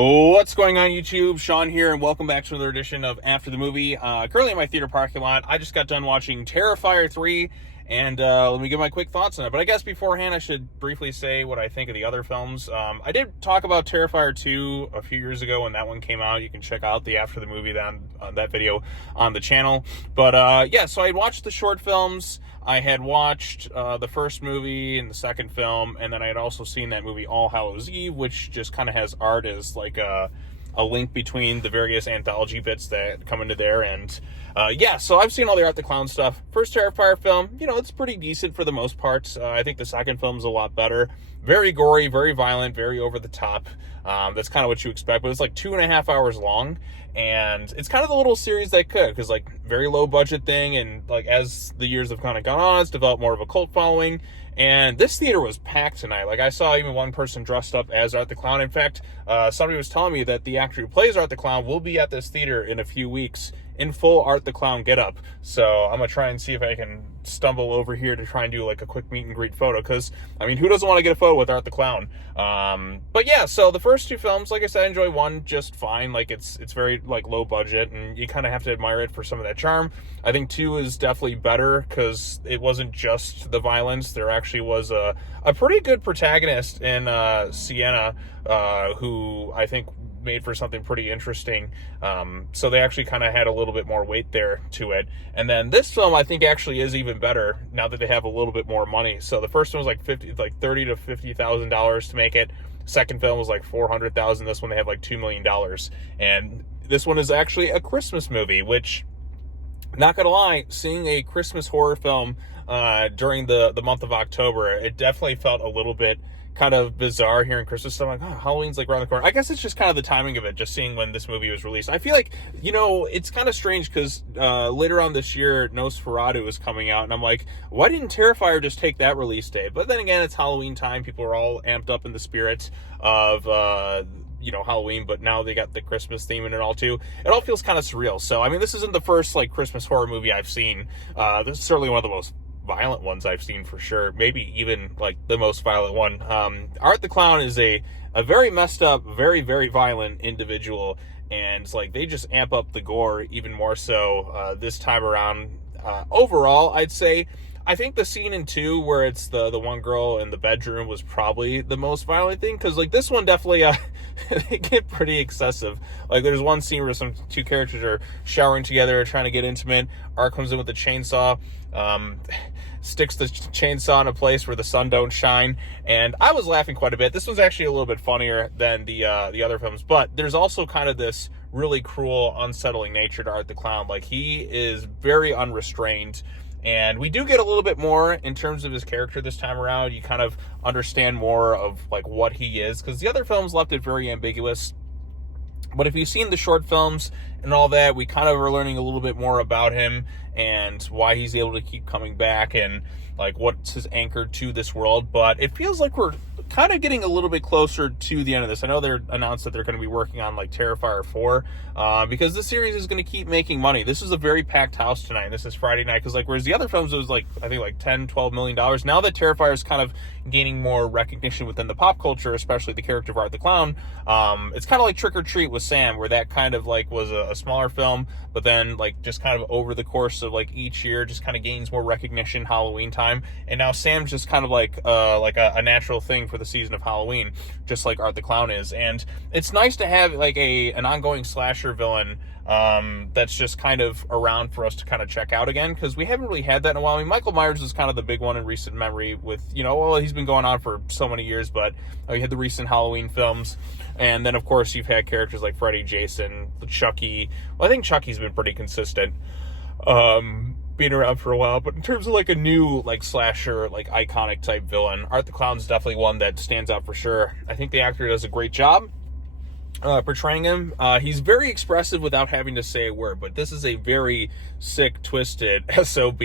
What's going on, YouTube? Sean here, and welcome back to another edition of After the Movie. Currently in my theater parking lot. I just got done watching Terrifier 3, and let me give my quick thoughts on it. But I guess beforehand, I should briefly say what I think of the other films. I did talk about Terrifier 2 a few years ago when that one came out. You can check out the After the Movie that video on the channel. But yeah, so I watched the short films. I had watched the first movie and the second film, and then I had also seen that movie All Hallows Eve, which just kind of has art as like a link between the various anthology bits that come into there. And yeah, so I've seen all the Art the Clown stuff. First Terrifier film, it's pretty decent for the most part. I think the second film's a lot better. Very gory, very violent, very over the top. That's kind of what you expect, but it's like 2.5 hours long. And it's kind of the little series that could, because like very low budget thing, and like as the years have kind of gone on, it's developed more of a cult following. And this theater was packed tonight. Like I saw even one person dressed up as Art the Clown. In fact, somebody was telling me that the actor who plays Art the Clown will be at this theater in a few weeks in full Art the Clown getup. So I'm gonna try and see if I can stumble over here to try and do like a quick meet and greet photo, because I mean, who doesn't want to get a photo with Art the Clown? But yeah, so the first two films, like I said, I enjoy one just fine. Like it's very like low budget, and you kind of have to admire it for some of that charm. I think 2 is definitely better because it wasn't just the violence. There actually was a pretty good protagonist in Sienna, who I think made for something pretty interesting. So they actually kind of had a little bit more weight there to it. And then this film I think actually is even better now that they have a little bit more money. So the first one was like $30,000 to $50,000 to make it. Second film was like $400,000. This one they have like $2 million. And this one is actually a Christmas movie, which, not gonna lie, seeing a Christmas horror film during the month of October, it definitely felt a little bit kind of bizarre here in Christmas. So I'm like, oh, Halloween's like around the corner. I guess it's just kind of the timing of it, just seeing when this movie was released. I feel like, it's kind of strange because later on this year, Nosferatu is coming out, and I'm like, why didn't Terrifier just take that release date? But then again, it's Halloween time. People are all amped up in the spirit of Halloween, but now they got the Christmas theme in it all too. It all feels kind of surreal. So I mean, this isn't the first like Christmas horror movie I've seen. This is certainly one of the most violent ones I've seen for sure. Maybe even like the most violent one. Art the Clown is a very messed up, very, very violent individual, and it's like they just amp up the gore even more so this time around. Overall, I'd say I think the scene in 2 where it's the one girl in the bedroom was probably the most violent thing, because like this one definitely they get pretty excessive. Like there's one scene where two characters are showering together, trying to get intimate. Art comes in with a chainsaw, sticks the chainsaw in a place where the sun don't shine, and I was laughing quite a bit. This one's actually a little bit funnier than the other films, but there's also kind of this really cruel, unsettling nature to Art the Clown. Like he is very unrestrained. And we do get a little bit more in terms of his character this time around. You kind of understand more of like what he is, because the other films left it very ambiguous. But if you've seen the short films and all that, we kind of are learning a little bit more about him and why he's able to keep coming back and like what's his anchor to this world. But it feels like we're kind of getting a little bit closer to the end of this. I know they're announced that they're going to be working on like Terrifier 4 because this series is going to keep making money. This is a very packed house tonight. This is Friday night, because like whereas the other films it was like I think like $10-12 million. Now that Terrifier is kind of gaining more recognition within the pop culture, especially the character of Art the Clown, it's kind of like Trick or Treat with Sam, where that kind of like was a smaller film, but then like just kind of over the course of like each year just kind of gains more recognition Halloween time. And now Sam's just kind of like a natural thing for the season of Halloween, just like Art the Clown is. And it's nice to have like an ongoing slasher villain that's just kind of around for us to kind of check out again, because we haven't really had that in a while. I mean, Michael Myers is kind of the big one in recent memory with, he's been going on for so many years, but we had the recent Halloween films. And then, of course, you've had characters like Freddy, Jason, Chucky. Well, I think Chucky's been pretty consistent, being around for a while. But in terms of like a new like slasher, like iconic type villain, Art the Clown's definitely one that stands out for sure. I think the actor does a great job portraying him. He's very expressive without having to say a word, but this is a very sick, twisted SOB.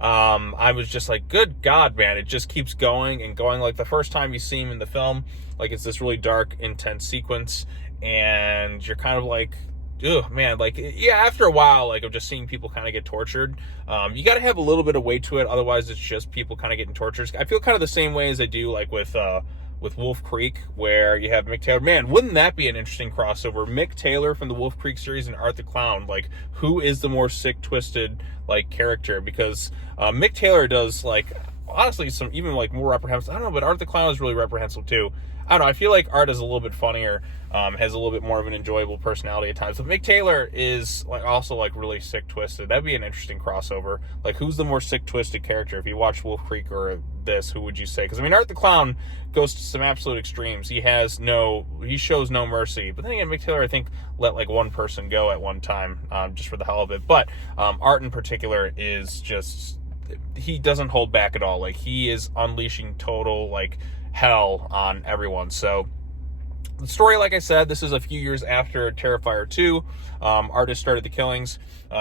I was just like, good God, man, it just keeps going and going. Like the first time you see him in the film, like it's this really dark, intense sequence, and you're kind of like, ugh, man, like, yeah, after a while, like, of just seeing people kind of get tortured, you got to have a little bit of weight to it, otherwise it's just people kind of getting tortured. I feel kind of the same way as I do, like, with with Wolf Creek, where you have Mick Taylor. Man, wouldn't that be an interesting crossover? Mick Taylor from the Wolf Creek series and Art the Clown. Like, who is the more sick, twisted, like, character? Because Mick Taylor does, like, honestly, some even, like, more reprehensible. I don't know, but Art the Clown is really reprehensible, too. I don't know, I feel like Art is a little bit funnier, has a little bit more of an enjoyable personality at times. But Mick Taylor is, like, also, like, really sick, twisted. That'd be an interesting crossover. Like, who's the more sick, twisted character? If you watch Wolf Creek or this, who would you say? Because, I mean, Art the Clown goes to some absolute extremes. He shows no mercy. But then again, Mick Taylor, I think, let, like, one person go at one time, just for the hell of it. But Art in particular is just, he doesn't hold back at all. Like, he is unleashing total, like, hell on everyone. So the story, like I said, this is a few years after Terrifier 2. Artist started the killings.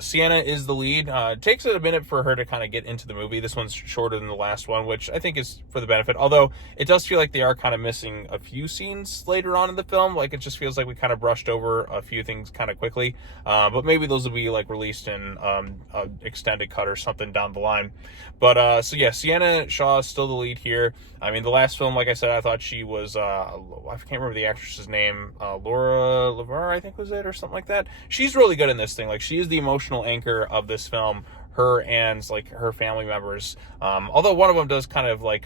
Sienna is the lead. It takes it a minute for her to kind of get into the movie. This one's shorter than the last one, which I think is for the benefit. Although it does feel like they are kind of missing a few scenes later on in the film. Like, it just feels like we kind of brushed over a few things kind of quickly. But maybe those will be, like, released in an extended cut or something down the line. But so yeah, Sienna Shaw is still the lead here. I mean, the last film, like I said, I thought she was, I can't remember the actress's name, Laura LeVar, I think was it, or something like that. She's really good in this thing. Like, she is the emotional anchor of this film, her and, like, her family members. Although one of them does kind of, like,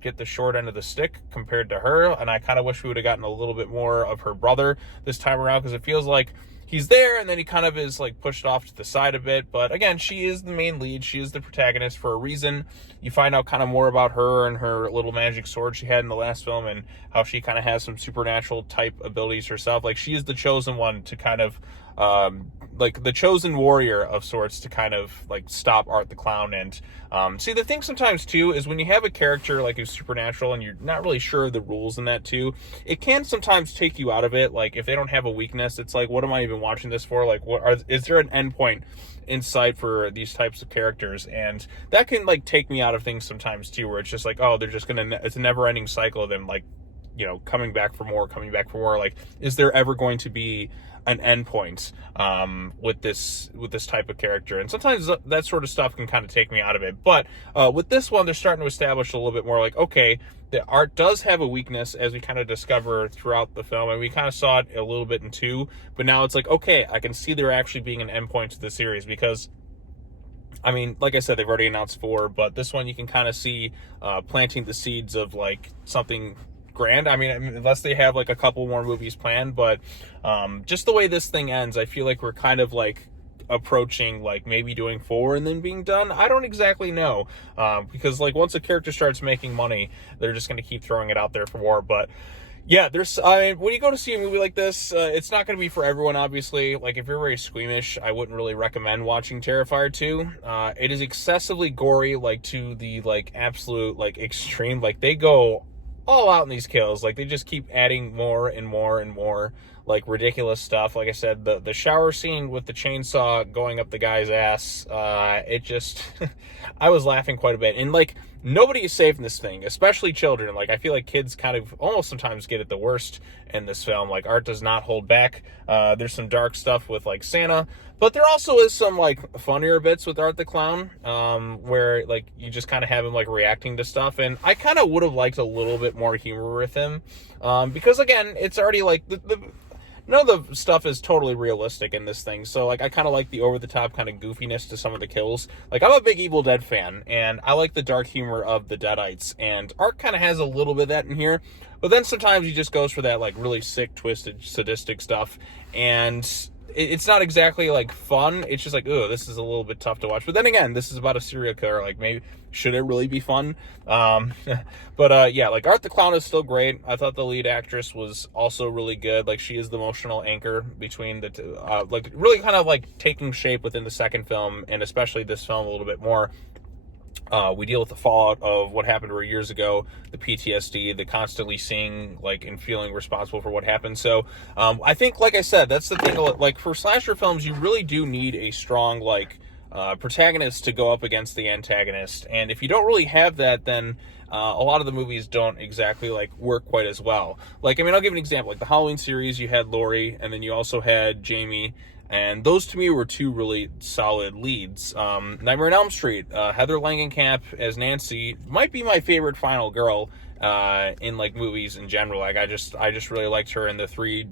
get the short end of the stick compared to her, and I kind of wish we would have gotten a little bit more of her brother this time around, because it feels like he's there, and then he kind of is, like, pushed off to the side a bit. But again, she is the main lead. She is the protagonist for a reason. You find out kind of more about her and her little magic sword she had in the last film, and how she kind of has some supernatural type abilities herself. Like, she is the chosen one to kind of, like, the chosen warrior of sorts to kind of, like, stop Art the Clown. And see, the thing sometimes too is when you have a character like who's supernatural and you're not really sure of the rules in that too, it can sometimes take you out of it. Like, if they don't have a weakness, it's like, what am I even watching this for? Like, is there an endpoint in sight for these types of characters? And that can, like, take me out of things sometimes too, where it's just like, oh, they're just gonna, it's a never-ending cycle of them, like, you know, coming back for more. Like, is there ever going to be an endpoint with this type of character? And sometimes that sort of stuff can kind of take me out of it. But with this one, they're starting to establish a little bit more, like, okay, the Art does have a weakness, as we kind of discover throughout the film, and we kind of saw it a little bit in 2, but now it's like, okay, I can see there actually being an endpoint to the series. Because, I mean, like I said, they've already announced 4, but this one you can kind of see planting the seeds of, like, something grand. I mean, unless they have, like, a couple more movies planned. But just the way this thing ends, I feel like we're kind of, like, approaching, like, maybe doing 4 and then being done. I don't exactly know, because, like, once a character starts making money, they're just going to keep throwing it out there for more. But yeah, when you go to see a movie like this, it's not going to be for everyone, obviously. Like, if you're very squeamish, I wouldn't really recommend watching Terrifier 2. It is excessively gory, like, to the, like, absolute, like, extreme. Like, they go all out in these kills. Like, they just keep adding more and more and more, like, ridiculous stuff. Like I said, the shower scene with the chainsaw going up the guy's ass, it just I was laughing quite a bit. And, like, nobody is safe in this thing, especially children. Like, I feel like kids kind of almost sometimes get it the worst in this film. Like, Art does not hold back. There's some dark stuff with, like, Santa, but there also is some, like, funnier bits with Art the Clown, where, like, you just kind of have him, like, reacting to stuff. And I kind of would have liked a little bit more humor with him, because, again, it's already, like, none of the stuff is totally realistic in this thing. So, like, I kind of like the over-the-top kind of goofiness to some of the kills. Like, I'm a big Evil Dead fan, and I like the dark humor of the Deadites. And Art kind of has a little bit of that in here. But then sometimes he just goes for that, like, really sick, twisted, sadistic stuff. And it's not exactly, like, fun. It's just like, oh, this is a little bit tough to watch. But then again, this is about a serial killer. Like, maybe, should it really be fun? But yeah, like, Art the Clown is still great. I thought the lead actress was also really good. Like, she is the emotional anchor between the two. Like, really kind of, like, taking shape within the second film, and especially this film a little bit more. We deal with the fallout of what happened to her years ago, the PTSD, the constantly seeing, like, and feeling responsible for what happened. So I think, like I said, that's the thing. Like, for slasher films, you really do need a strong, like, protagonist to go up against the antagonist. And if you don't really have that, then a lot of the movies don't exactly, like, work quite as well. Like, I mean, I'll give an example. Like, the Halloween series, you had Laurie, and then you also had Jamie. And those, to me, were 2 really solid leads. Nightmare on Elm Street, Heather Langenkamp as Nancy might be my favorite final girl in like movies in general. Like I just really liked her in the 3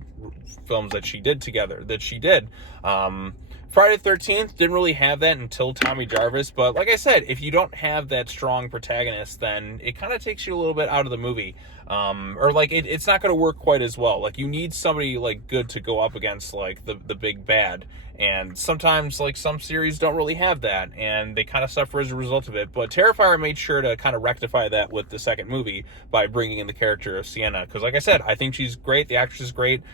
films that she did together. Friday the 13th didn't really have that until Tommy Jarvis, but like I said, if you don't have that strong protagonist, then it kind of takes you a little bit out of the movie. Or like it's not going to work quite as well. Like you need somebody like good to go up against like the big bad, and sometimes like some series don't really have that, and they kind of suffer as a result of it. But Terrifier made sure to kind of rectify that with the second movie by bringing in the character of Sienna, because like I said, I think she's great. The actress is great.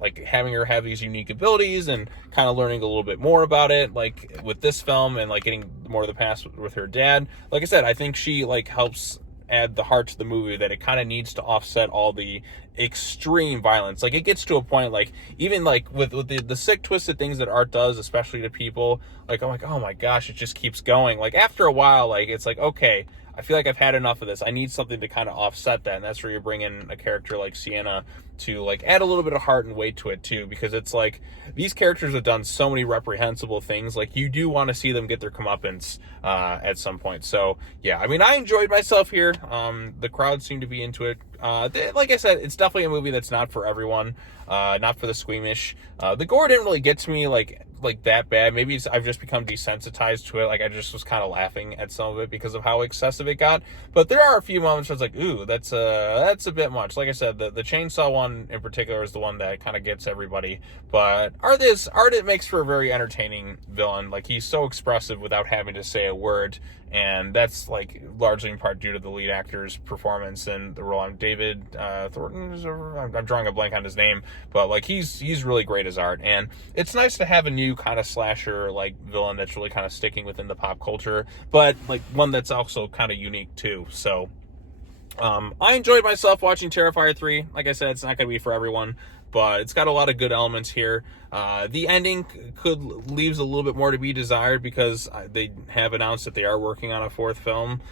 Like having her have these unique abilities and kind of learning a little bit more about it, like with this film, and like getting more of the past with her dad. Like I said, I think she like helps add the heart to the movie that it kind of needs to offset all the extreme violence. Like it gets to a point, like even like with the sick twisted things that art does, especially to people, like I'm like, oh my gosh, it just keeps going. Like after a while, like it's like, okay, I feel like I've had enough of this. I need something to kind of offset that, and that's where you bring in a character like Sienna to like add a little bit of heart and weight to it too, because it's like these characters have done so many reprehensible things. Like you do want to see them get their comeuppance at some point. So yeah, I mean, I enjoyed myself here. The crowd seemed to be into it. Like I said, it's definitely a movie that's not for everyone, not for the squeamish. The gore didn't really get to me like that bad. Maybe I've just become desensitized to it. Like I just was kind of laughing at some of it because of how excessive it got. But there are a few moments where I was like, ooh, that's a bit much. Like I said, the chainsaw one in particular is the one that kind of gets everybody. But Art makes for a very entertaining villain. Like he's so expressive without having to say a word, and that's like largely in part due to the lead actor's performance and the role. I'm David Thornton. I'm drawing a blank on his name, but like he's really great as Art, and it's nice to have a new kind of slasher like villain that's really kind of sticking within the pop culture, but like one that's also kind of unique too. So I enjoyed myself watching Terrifier 3. Like I said, it's not going to be for everyone, but it's got a lot of good elements here. The ending leaves a little bit more to be desired, because they have announced that they are working on a 4th film.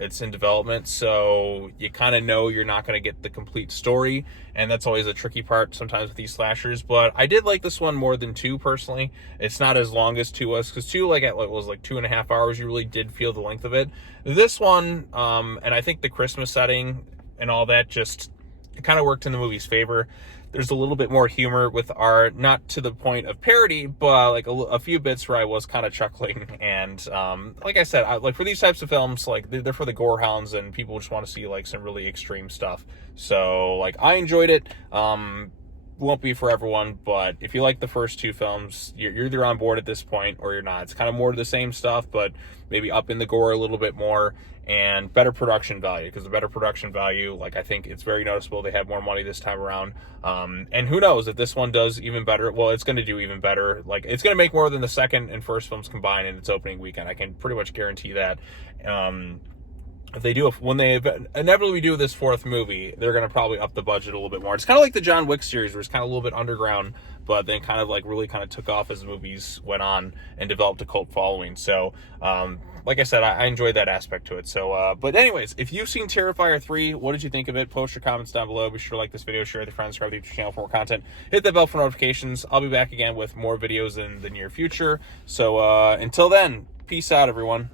It's in development, so you kind of know you're not going to get the complete story, and that's always a tricky part sometimes with these slashers. But I did like this one more than 2 personally. It's not as long as 2 was, because 2 was like 2.5 hours. You really did feel the length of it. This one, and I think the Christmas setting and all that, just it kind of worked in the movie's favor. There's a little bit more humor with Art, not to the point of parody, but like a few bits where I was kind of chuckling. And like I said, like for these types of films, like they're for the gore hounds, and people just want to see like some really extreme stuff. So like I enjoyed it. Won't be for everyone, but if you like the first 2 films, you're either on board at this point or you're not. It's kind of more of the same stuff, but maybe up in the gore a little bit more, and better production value, because the better production value, like I think it's very noticeable. They have more money this time around, and who knows if this one does even better. Well, it's going to do even better. Like it's going to make more than the second and first films combined in its opening weekend. I can pretty much guarantee that. If they do, when they inevitably do this 4th movie, they're going to probably up the budget a little bit more. It's kind of like the John Wick series, where it's kind of a little bit underground, but then kind of like really kind of took off as the movies went on and developed a cult following. So, like I said, I enjoyed that aspect to it. So, but anyways, if you've seen Terrifier 3, what did you think of it? Post your comments down below. Be sure to like this video, share with your friends, subscribe to the YouTube channel for more content. Hit that bell for notifications. I'll be back again with more videos in the near future. So, until then, peace out, everyone.